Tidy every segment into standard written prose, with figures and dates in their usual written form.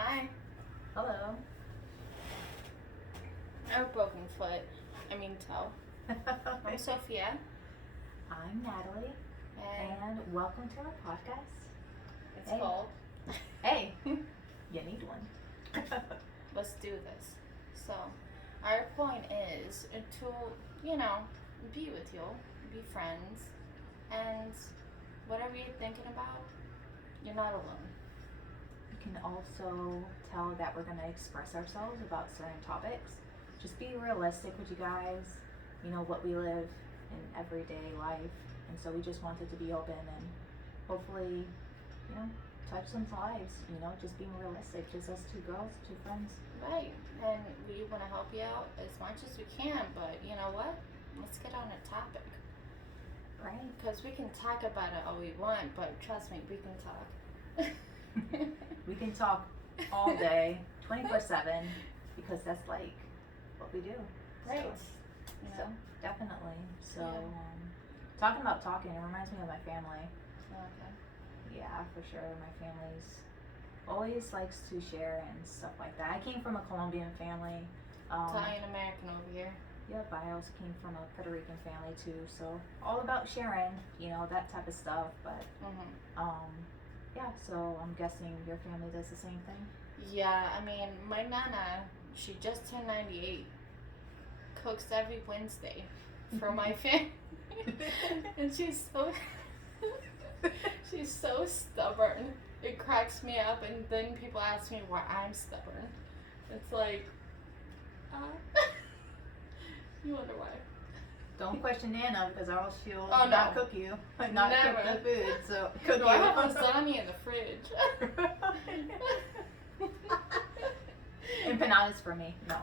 Hi. Hello. I have a broken foot. Toe. I'm Sophia. I'm Natalie, And and welcome to our podcast. it's Hey. cold. Hey, you need one. Let's do this. So, our point is to, be with you, be friends, and whatever you're thinking about, you're not alone. You can also tell that we're going to express ourselves about certain topics. Just be realistic with you guys. You know what we live in everyday life, and so we just wanted to be open and hopefully, touch some lives. Just being realistic. Just us two girls, two friends. Right. And we want to help you out as much as we can, but you know what? Let's get on a topic. Right. Because we can talk about it all we want, but trust me, we can talk. We can talk all day, 24/7, because that's like what we do. Right. So definitely. So Yeah. talking about talking, it reminds me of my family. Okay. Yeah, for sure. My family's always likes to share and stuff like that. I came from a Colombian family. Italian American over here. Yep, I also came from a Puerto Rican family too. So all about sharing, that type of stuff. But yeah. So I'm guessing your family does the same thing. Yeah, my nana, she just turned 98. Cooks every Wednesday for my family. And she's so stubborn. It cracks me up, and then people ask me why I'm stubborn. It's like, you wonder why. Don't question Nana because or else she'll Oh, not no. cook you, not Never. cook the food. So cook No, you. I have lasagna in the fridge. Empanadas for me. No.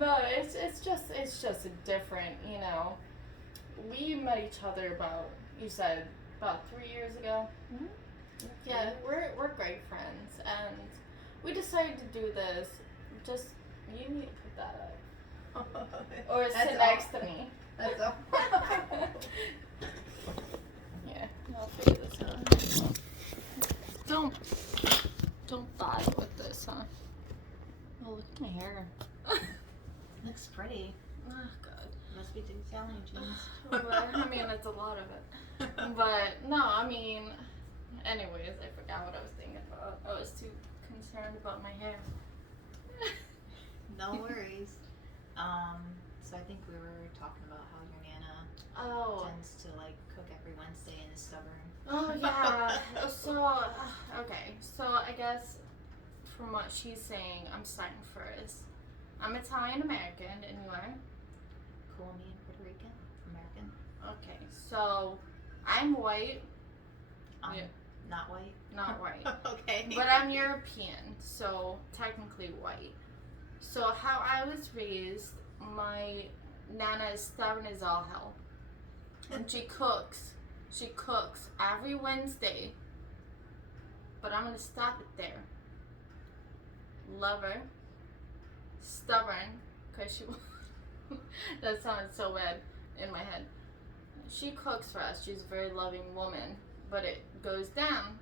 No, it's just a different, We met each other about 3 years ago. Mhm. Yeah, we're great friends, and we decided to do this. Just you need to put that up, or That's sit all. next to me. That's all. Yeah, I'll figure this out. Don't bother with this, huh? Oh, look at my hair. Looks pretty. Oh, God. Must be the Italian jeans. It's a lot of it. But, no, anyways, I forgot what I was thinking about. I was too concerned about my hair. No worries. So I think we were talking about how your Nana Oh. tends to cook every Wednesday and is stubborn. Oh, yeah. So I guess from what she's saying, I'm starting first. I'm Italian American, and you are? Colombian, Puerto Rican, American. Okay, so I'm white. I'm Yeah. not white. Not white. Okay. But I'm European, so technically white. So how I was raised, my nana is stubborn as all hell. And she cooks. She cooks every Wednesday. But I'm going to stop it there. Love her. Stubborn. Because she... That sounds so bad in my head. She cooks for us. She's a very loving woman. But it goes down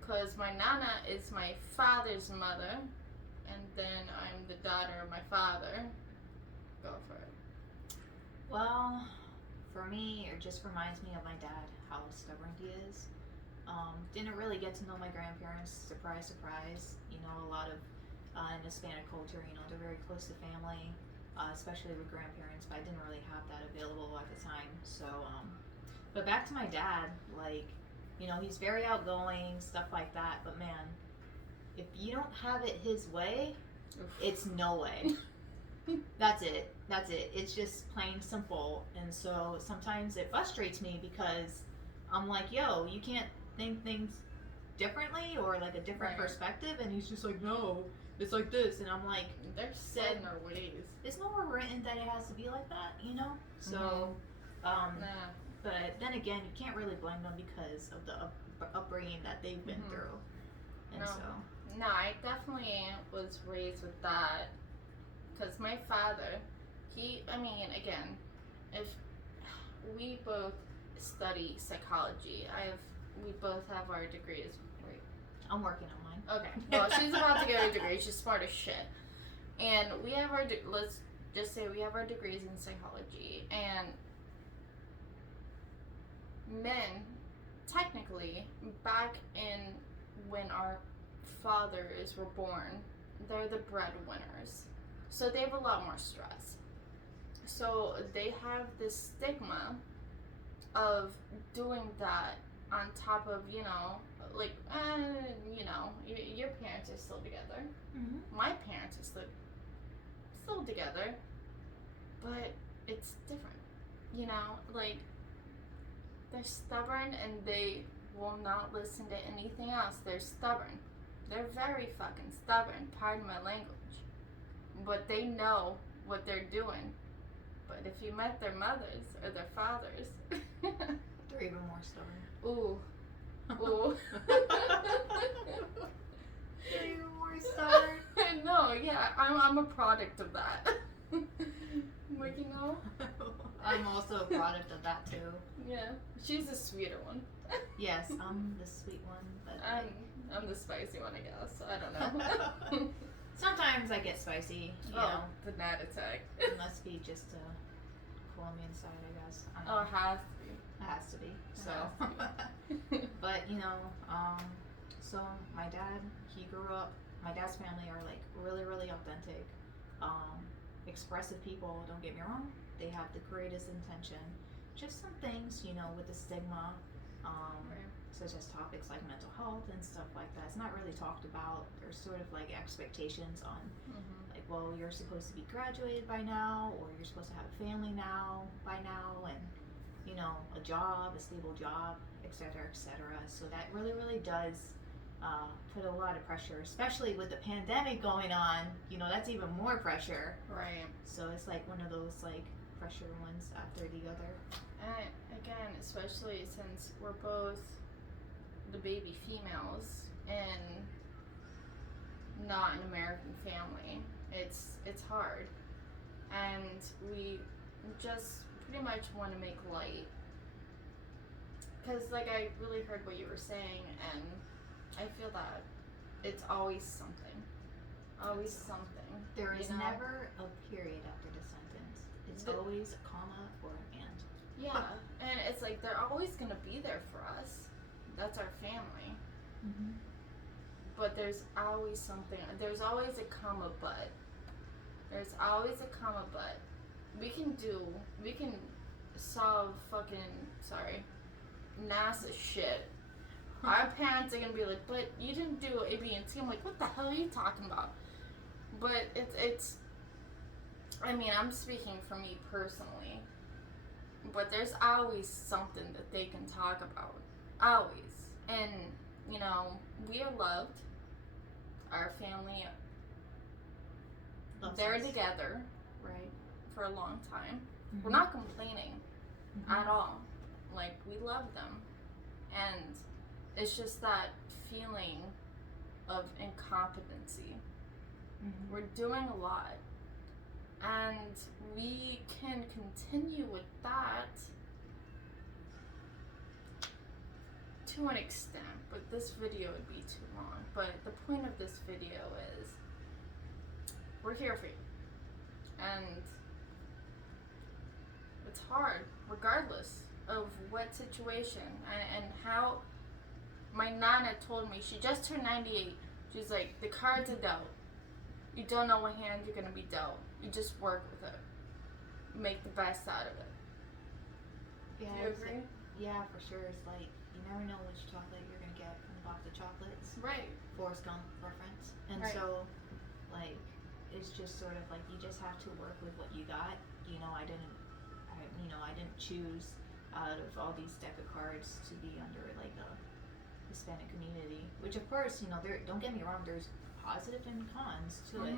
because my nana is my father's mother, and then I'm the daughter of my father. Go for it. Well, for me, it just reminds me of my dad, how stubborn he is. Didn't really get to know my grandparents. Surprise, surprise. A lot of in Hispanic culture, they're very close to family, especially with grandparents. But I didn't really have that available at the time. So, but back to my dad, he's very outgoing, stuff like that. But man, if you don't have it his way, it's no way. That's it. It's just plain simple. And so sometimes it frustrates me because I'm like, yo, you can't think things differently or a different perspective. And he's just like, no, it's like this. And I'm like, they're set in their ways. It's nowhere written that it has to be like that, So, but then again, you can't really blame them because of the upbringing that they've been through. And No, I definitely was raised with that. Because my father, again, if we both study psychology, we both have our degrees, right? I'm working on mine. Okay. Well, she's about to get her degree. She's smart as shit. And we have our, let's just say we have our degrees in psychology. And men, technically, back in when our fathers were born, they're the breadwinners. So they have a lot more stress. So they have this stigma of doing that on top of, like, your parents are still together. Mm-hmm. My parents are still together, but it's different. Like, they're stubborn and they will not listen to anything else. They're stubborn. They're very fucking stubborn, pardon my language. But they know what they're doing. But if you met their mothers or their fathers, They're even more stubborn. ooh. Ooh. They're even more stubborn. No, yeah, I'm a product of that. But I'm also a product of that too. yeah, she's the sweeter one. Yes, I'm the sweet one, but I'm the spicy one, I guess. I don't know. sometimes I get spicy. You know, the gnat attack. it must be just to cool me inside, I guess. I don't know. Oh, it has to be. It has to be. So, has but so my dad's family are like really, really authentic, expressive people. Don't get me wrong; they have the greatest intention. Just some things, with the stigma, Right. such as topics like mental health and stuff like that. It's not really talked about. There's sort of like expectations on, like, well, you're supposed to be graduated by now, or you're supposed to have a family by now, and a job, a stable job, etc., etc. So that really, really does put a lot of pressure, especially with the pandemic going on. That's even more pressure. Right. So it's like one of those like pressure ones after the other. And again, especially since we're both the baby females and not an American family, it's hard, and we just pretty much want to make light. Because, like, I really heard what you were saying, and I feel that it's always something. Always something. There is never a period after the sentence. It's always a comma or an and. Yeah, and it's like they're always going to be there for us. That's our family. Mm-hmm. But there's always something. There's always a comma but. There's always a comma but. We can solve NASA shit. Our parents are gonna be like, but you didn't do A, B, and C. I'm like, what the hell are you talking about? But it's I'm speaking for me personally, but there's always something that they can talk about. Always. And, we are loved. Our family, they're together, right, for a long time. Mm-hmm. We're not complaining Mm-hmm. at all. Like, we love them. And it's just that feeling of incompetency. Mm-hmm. We're doing a lot. And we can continue with that to an extent, but this video would be too long. But the point of this video is we're here for you. And it's hard, regardless of what situation and how. My nana told me, she just turned 98. She's like, the cards are dealt. You don't know what hand you're gonna be dealt. You just work with it. Make the best out of it. Yeah, Do you agree? Yeah, for sure. It's like you never know which chocolate you're gonna get from the box of chocolates. Right. Forrest Gump reference. And Right. so, like, it's just sort of like you just have to work with what you got. I didn't choose out of all these deck of cards to be under like a Hispanic community, which of course, there, don't get me wrong, there's positive and cons to it,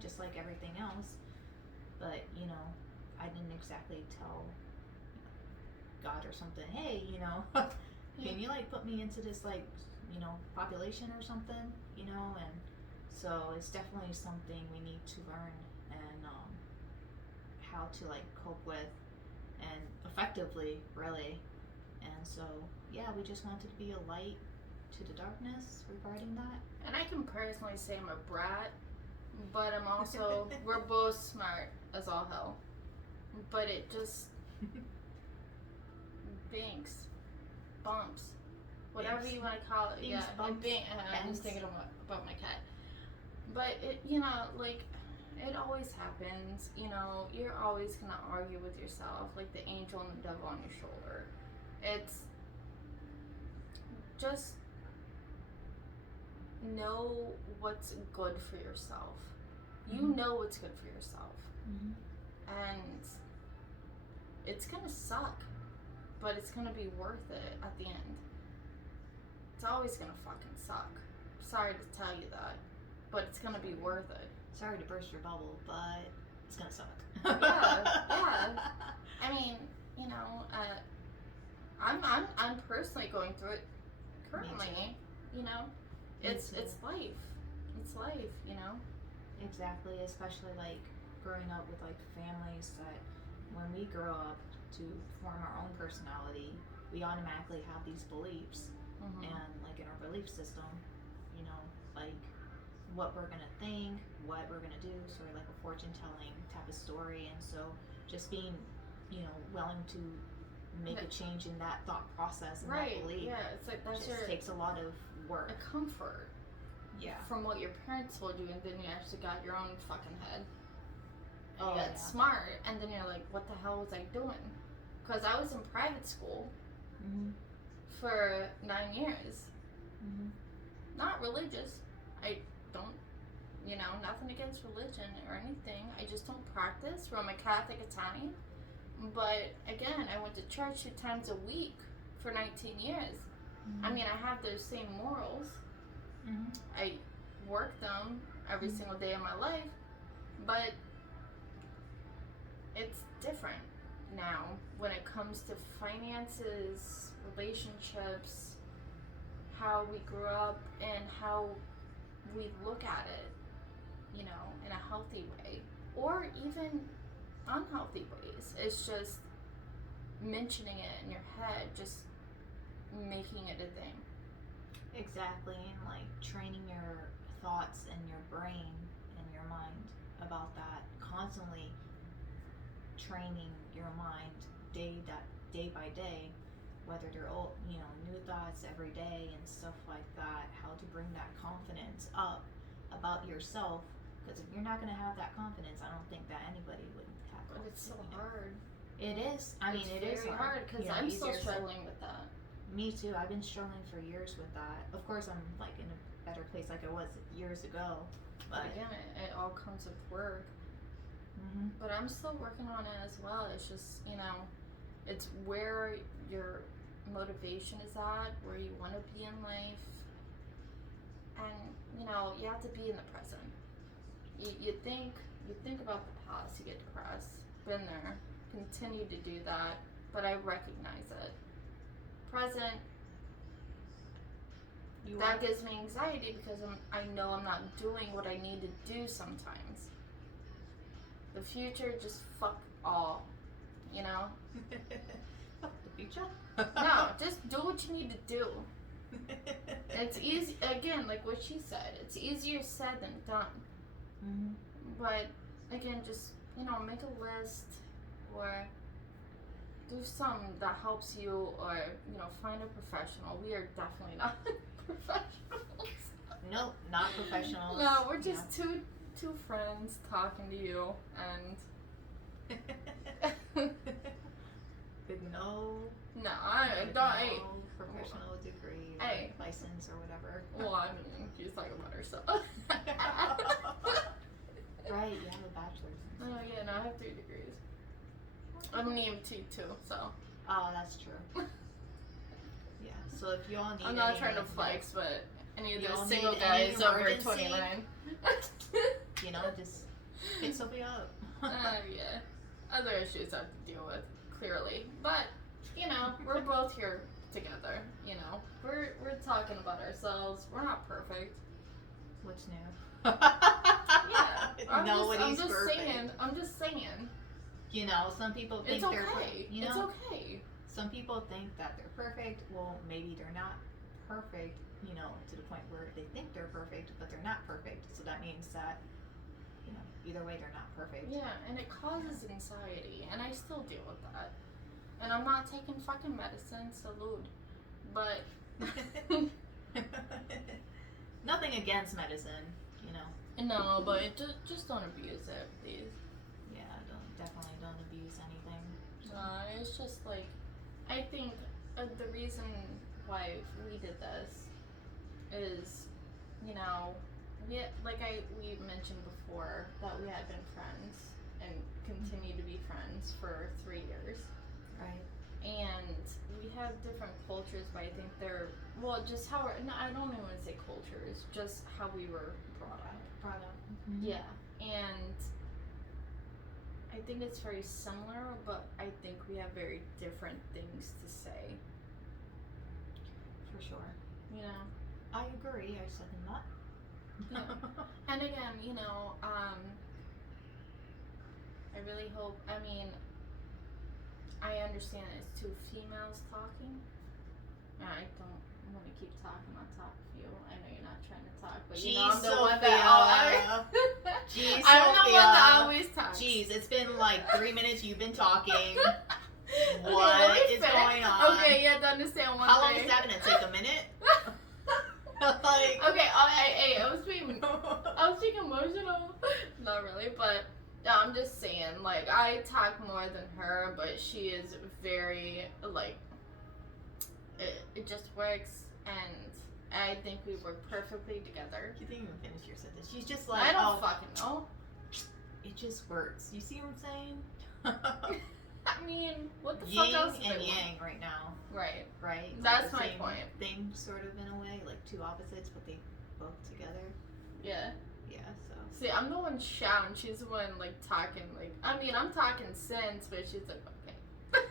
just like everything else. But, I didn't exactly tell God or something, hey, can you like put me into this like, population or something, and so it's definitely something we need to learn and how to like cope with and effectively, really. And so, yeah, we just wanted to be a light to the darkness regarding that. And I can personally say I'm a brat, but I'm also, we're both smart as all hell. But it just binks, bumps, whatever Binks. you want to call it. Binks, Yeah, bumps, I'm just thinking about my cat. But it, like, it always happens. You're always gonna argue with yourself, like the angel and the devil on your shoulder. It's just know what's good for yourself. You know what's good for yourself, and it's gonna suck, but it's gonna be worth it at the end. It's always gonna fucking suck. Sorry to tell you that, but it's gonna be worth it. Sorry to burst your bubble, but it's gonna suck. Yeah. I mean, I'm personally going through it currently. It's life. It's life. Exactly, especially like growing up with like families that when we grow up to form our own personality, we automatically have these beliefs. And like in our belief system, like what we're gonna think, what we're gonna do, sort of like a fortune telling type of story. And so just being, willing to make a change in that thought process and Right. that belief, Yeah. It's like that's just takes a lot of work. a comfort. Yeah. From what your parents told you, and then you actually got your own fucking head. And you Oh, got yeah. smart, and then you're like, what the hell was I doing? Because I was in private school for 9 years. Not religious. I don't, nothing against religion or anything. I just don't practice. Roman Catholic, Italian. But again, I went to church 2 times a week for 19 years. I mean, I have those same morals. I work them every single day of my life, but it's different now when it comes to finances, relationships, how we grew up, and how we look at it, in a healthy way, or even unhealthy ways. It's just mentioning it in your head, just making it a thing. Exactly, and like training your thoughts and your brain and your mind about that, constantly training your mind day by day, whether they're old, new thoughts every day and stuff like that, how to bring that confidence up about yourself. Because if you're not going to have that confidence, I don't think that anybody would have. But it's so hard. It is. I mean, it is hard because I'm still struggling with that. Me too. I've been struggling for years with that. Of course, I'm like in a better place like I was years ago. But again, it all comes with work. But I'm still working on it as well. It's just, it's where your motivation is at, where you want to be in life. And, you have to be in the present. You think about the past, you get depressed. Been there. Continue to do that. But I recognize it. Present, that gives me anxiety because I know I'm not doing what I need to do sometimes. The future, just fuck all, Fuck the future? No, just do what you need to do. It's easy, again, like what she said, it's easier said than done. But, again, just, make a list or do something that helps you, or, find a professional. We are definitely not professionals. Nope, not professionals. No, we're just two friends talking to you, and with no professional degree or license or whatever. Well, I mean, she's talking about herself. Right, you have a bachelor's. Oh yeah, no, I have 3 degrees. I'm an EMT too, so. Oh, that's true. Yeah, so if you all need I'm not trying to flex, but any of you those all single need guys any over emergency? 29. just pick something up. Yeah. Other issues I have to deal with, clearly. But, we're both here together, We're talking about ourselves. We're not perfect. What's new? Yeah. Nobody's perfect. I'm just saying. Some people think It's they're okay. perfect. It's okay. Some people think that they're perfect. Well, maybe they're not perfect, you know, to the point where they think they're perfect, but they're not perfect. So that means that, you know, either way, they're not perfect. Yeah, and it causes anxiety, and I still deal with that. And I'm not taking fucking medicine, salute. But Nothing against medicine, you know. no, but just don't abuse it, please. Yeah, definitely don't abuse anything. It's just like, I think the reason why we did this is, you know, we mentioned before that we had been friends and continue to be friends for 3 years. Right. And we have different cultures, but I think they're, well, just how we're, no, I don't even want to say cultures, just how we were brought up. Mm-hmm. Yeah, and I think it's very similar, but I think we have very different things to say, For sure. you know? I agree. I second that. Yeah. And again, you know, I really hope, I mean, I understand that it's two females talking. I don't want to keep talking on top of you. I know you're not trying to talk, but you know I'm the one that Jeez, I'm the one that Sophia. always talks. Jeez, it's been like 3 minutes you've been talking. Okay, What let me is finish. going on? Okay, you have to understand one How long thing. is that gonna take? A minute? Like. Okay, hey, I was being emotional. Not really, but I'm just saying, like, I talk more than her, but she is very, like, it just works, and I think we work perfectly together. You didn't even finish your sentence. She's just like, I don't fucking know. It just works. You see what I'm saying? I mean, what the fuck Yin else? and yang right now, Right. right? It's That's like the my same point. Thing, sort of, in a way, like two opposites, but they both together. Yeah. Yeah. So. See, I'm the one shouting. She's the one, like, talking. Like, I mean, I'm talking sense, but she's like, okay.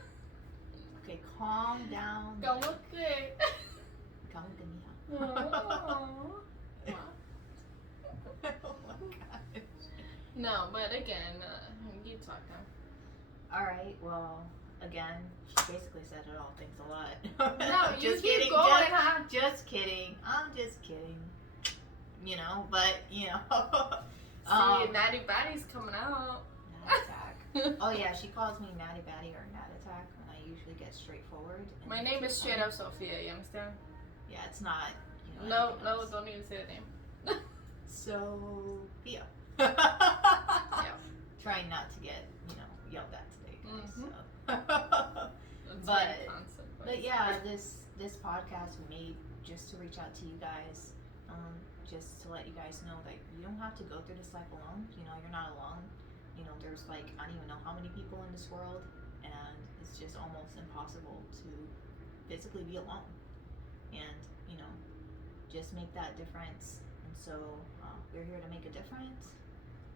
Okay, calm down. Go okay. Calm down. Oh. Oh my gosh. No, but again, you talk now. Alright, well, again, she basically said it all. Thanks a lot. No, you Just keep kidding, going, huh? Just kidding. I'm just kidding. You know, but, you know. See, Natty Batty's coming out. Nat Attack. Oh, yeah, she calls me Natty Batty or Nat Attack, and I usually get straightforward. And My name is straight up Sophia, you understand? Yeah, it's not, you know. No, anything else. don't even say the name. Sophia. Yeah. Trying not to get, you know, yelled at today, guys. Mhm. So. That's But- very constant, But yeah, this podcast we made just to reach out to you guys, just to let you guys know that you don't have to go through this life alone. You know, you're not alone. You know, there's like, I don't even know how many people in this world, and it's just almost impossible to physically be alone. And, you know, just make that difference. And so we're here to make a difference,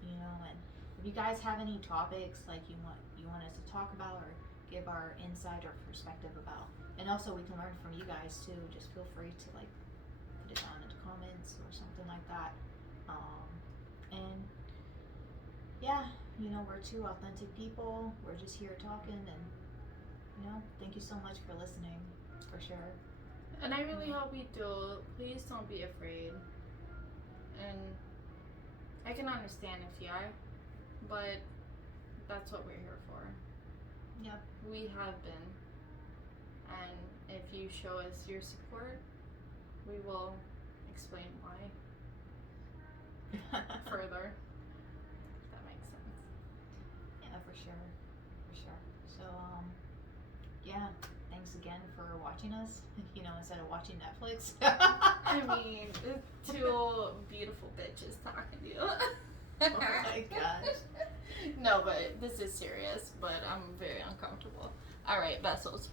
you know. And if you guys have any topics like you want us to talk about or give our insight or perspective about, and also we can learn from you guys too, just feel free to like put it down in the comments or something like that. And yeah, you know, we're two authentic people. We're just here talking, and you know, thank you so much for listening, for sure. And I really hope you do. Please don't be afraid. And I can understand if you are, but that's what we're here for. Yep. We have been. And if you show us your support, we will explain why further. If that makes sense. Yeah, for sure. So, yeah, thanks again for watching us, you know, instead of watching Netflix. I mean, two beautiful bitches talking to you. Oh my gosh. No, but this is serious, but I'm very uncomfortable. Alright, vessels.